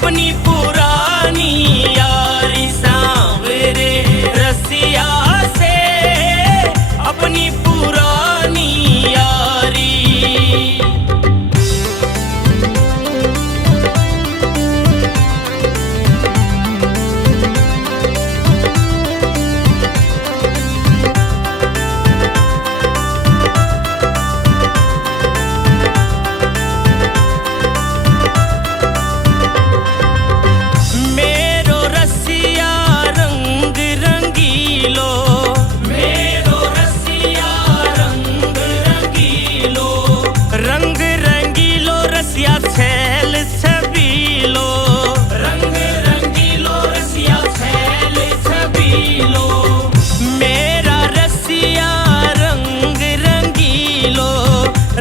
अपनी पुरानी यारी सांवरे रसिया से, अपनी पुरानी यारी।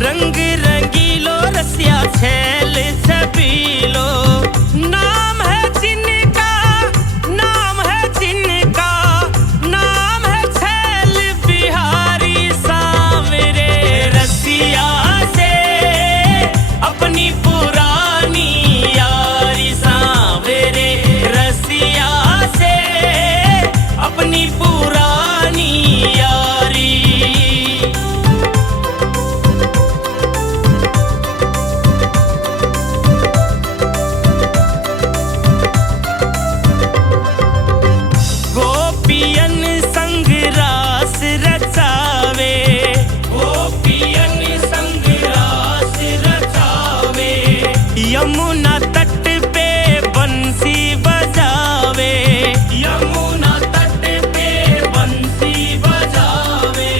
रंग रंगीलो रसिया छैल छबीलो, नाम है जिनका, नाम है जिनका, नाम है छैल बिहारी सांवरे रसिया से, अपनी पुरानी यारी सांवरे रसिया से, अपनी पुरानी यारी। यमुना तट पे बंसी बजावे, यमुना तट पे बंसी बजावे,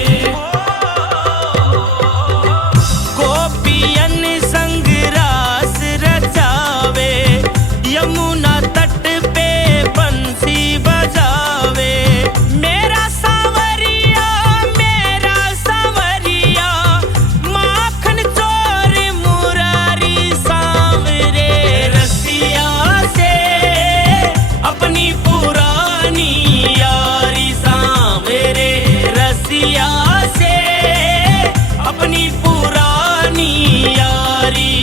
गोपियन संग रास रचावे, यमुना तट पे बंसी बजावे। मेरा सांवरिया, मेरा सांवरिया, माखन चोर मुरारी अपनी पुरानी यारी सांवरे रसिया से, अपनी पुरानी यारी।